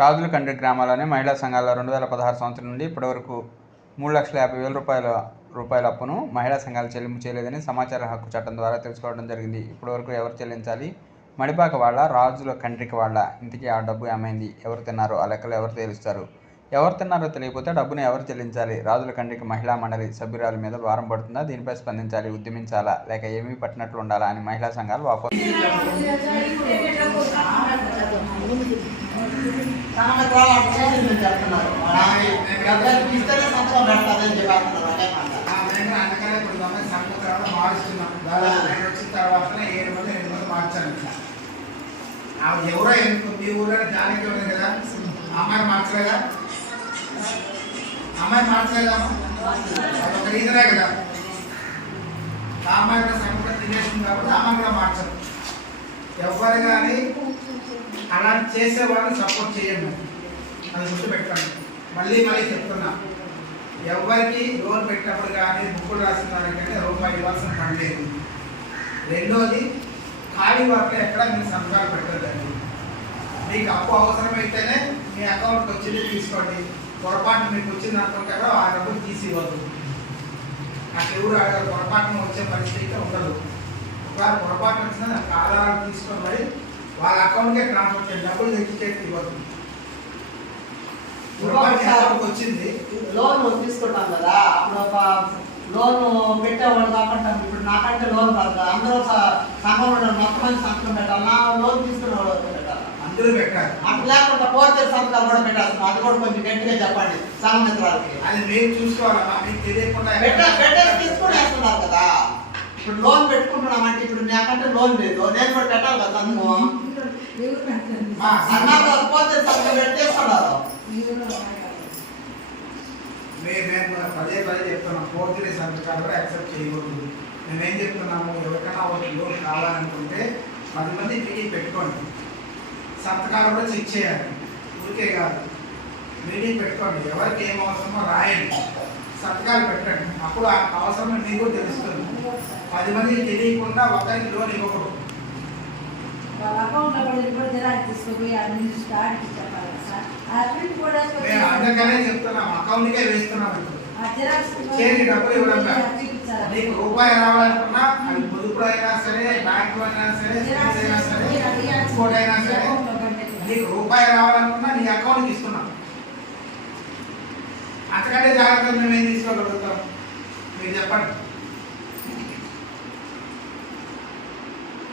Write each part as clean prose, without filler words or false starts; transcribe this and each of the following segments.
రాజులకండ్రి గ్రామాల్లోని మహిళా సంఘాల్లో 2016 సంవత్సరం నుండి ఇప్పటివరకు 3,50,000 రూపాయల అప్పును మహిళా సంఘాలు చెల్లింపు చేయలేదని సమాచార హక్కు చట్టం ద్వారా తెలుసుకోవడం జరిగింది. ఇప్పటివరకు ఎవరు చెల్లించాలి? మడిపాక వాళ్ళ, రాజులకండ్రికి వాళ్ళ? ఇంతకీ ఆ డబ్బు ఏమైంది? ఎవరు తిన్నారు? ఆ లెక్కలు ఎవరు తేలుస్తారు? ఎవరు తిన్నారో తెలియకపోతే డబ్బును ఎవరు చెల్లించాలి? రాజులకండ్రికి మహిళా మండలి సభ్యురాలి మీద భారం పడుతుందా? దీనిపై స్పందించాలి, ఉద్యమించాలా, లేక ఏమీ పట్టినట్లు ఉండాలా అని మహిళా సంఘాలు వాపోతున్నాయి. ఎవరో మీ ఊళ్ళో జానికి ఉంది కదా, అమ్మాయి మార్చలేదా? అమ్మాయి మార్చలేదా? అదొక రీజనే కదా. ఆ అమ్మాయి కూడా సంఘటన తినేస్తుంది కాబట్టి అమ్మాయి కూడా మార్చదు. ఎవరు కానీ అలా చేసే వాళ్ళని సపోర్ట్ చేయండి, అది గుర్తుపెట్టండి. మళ్ళీ చెప్తున్నా, ఎవరికి లోన్ పెట్టినప్పుడు కానీ బుక్కులు రాసిన దానికంటే రూపాయి ఇవ్వాల్సిన పని లేదు. రెండోది, ఖాళీ వర్క్లో ఎక్కడ మీరు సంతకాలు పెట్టదండి. మీకు అప్పు అవసరమైతేనే మీ అకౌంట్కి వచ్చింది తీసుకోండి. పొరపాటు మీకు వచ్చింది అనుకుంటే ఆ డబ్బులు తీసి ఇవ్వద్దు. నాకు ఎవరు అడగరు, పొరపాటున వచ్చే పరిస్థితి ఉండదు. ఒకవేళ పొరపాటు వచ్చినా నాకు ఆధారాలు తీసుకొని మరి వాళ్ళ అకౌంట్కే ట్రాన్స్ఫర్ చేయండి, డబ్బులు తెచ్చి ఇవ్వద్దు. వచ్చింది లోన్ తీసుకుంటాం కదా, అప్పుడు ఒక లోన్ పెట్టేవాళ్ళు కాకుండా ఇప్పుడు నాకంటే లోన్ కాదు, అందరూ సంఘంలో మొత్తం మంది సంతకం పెట్టాలి. నా లోన్ తీసుకునే వాళ్ళు పెట్టాలి, అందరూ పెట్టాలి. అట్లా లేకుండా పోతే సంతకాలు కూడా పెట్టాల్సింది. అది కూడా కొంచెం గట్టిగా చెప్పండి సంఘ మిత్రాలకి. అది మీరు చూసుకోవాలమ్మా, మీకు తెలియకుండా పెట్టేసి తీసుకునేస్తున్నారు కదా. ఇప్పుడు లోన్ పెట్టుకుంటున్నామంటే ఇప్పుడు నాకంటే లోన్ లేదు, నేను కూడా పెట్టాలి కదా. సంఘం పోతే సంతకం పెట్టేస్తున్నారు. మేము పదే చెప్తున్నాం, ఫోర్జరీ సంతకాలు కూడా యాక్సెప్ట్ చేయకూడదు. మేమేం చెప్తున్నాము, ఎవరికైనా ఒక లోన్ కావాలనుకుంటే 10 మంది మీటింగ్ పెట్టుకోండి, సంతకాలు కూడా చెక్ చేయాలి. ఊరికే కాదు, మీటింగ్ పెట్టుకోండి, ఎవరికి ఏం అవసరమో రాయండి, సంతకాలు పెట్టండి. అప్పుడు ఆ అవసరం మీకు తెలుస్తుంది. 10 మందికి తెలియకుండా ఒకరికి లోన్ ఇవ్వకూడదు. అందుకనే చెప్తున్నాం, అకౌంట్కే వేస్తున్నాం. చేరి డబ్బులు ఇవ్వడం నీకు రూపాయి రావాలనుకున్నా, అది పొదుపు అయినా సరే, బ్యాంకు అయినా సరే, అయినా సరే, ఇంకోటి అయినా సరే, నీకు రూపాయి రావాలనుకున్నా నీ అకౌంట్కి ఇస్తున్నాం. అంతకంటే జాగ్రత్తగా మేము ఏం తీసుకోగలుగుతాం మీరు చెప్పండి.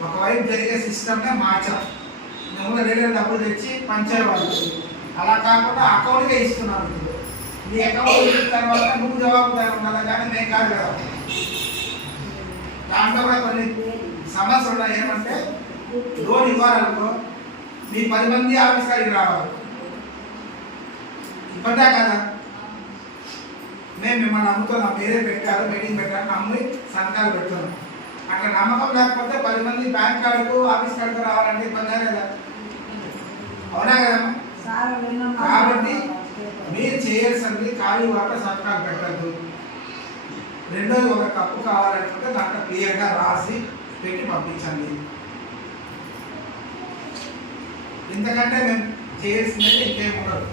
ఒకవైపు జరిగే సిస్టమ్నే మార్చాలి. నువ్వు రేడియో డబ్బులు తెచ్చి పంచేవాళ్ళు, అలా కాకుండా అకౌంట్కే ఇస్తున్నాను. నీ అకౌంట్ ఇచ్చిన తర్వాత నువ్వు జవాబుదారి ఉండాలి, కానీ మేము కాదు కదా. దాంట్లో కూడా కొన్ని సమస్యలు ఉన్నాయి. ఏమంటే లోన్ ఇవ్వాలనుకో మీ 10 మంది ఆఫీసర్కి రావాలి, ఇబ్బందే కదా. మేము మిమ్మల్ని నమ్ముతున్నాం, మీరే పెట్టారు, మీటింగ్ పెట్టారు, నమ్మి సంతకాలు పెడుతున్నాం. అక్కడ నమ్మకం లేకపోతే 10 మంది బ్యాంక్ కార్డుకు ఆఫీస్ కార్డుకు రావాలంటే ఇబ్బందే కదా, అవునా కదమ్మా? కాబట్టి మీరు చేయాల్సింది ఖాళీ వాట సంతకాలు పెట్టద్దు. రెండోది, ఒక కప్పు కావాలనుకుంటే దాంట్లో క్లియర్గా రాసి పెట్టి పంపించండి. ఇంతకంటే మేము చేయాల్సింది ఇంకేం ఉండదు.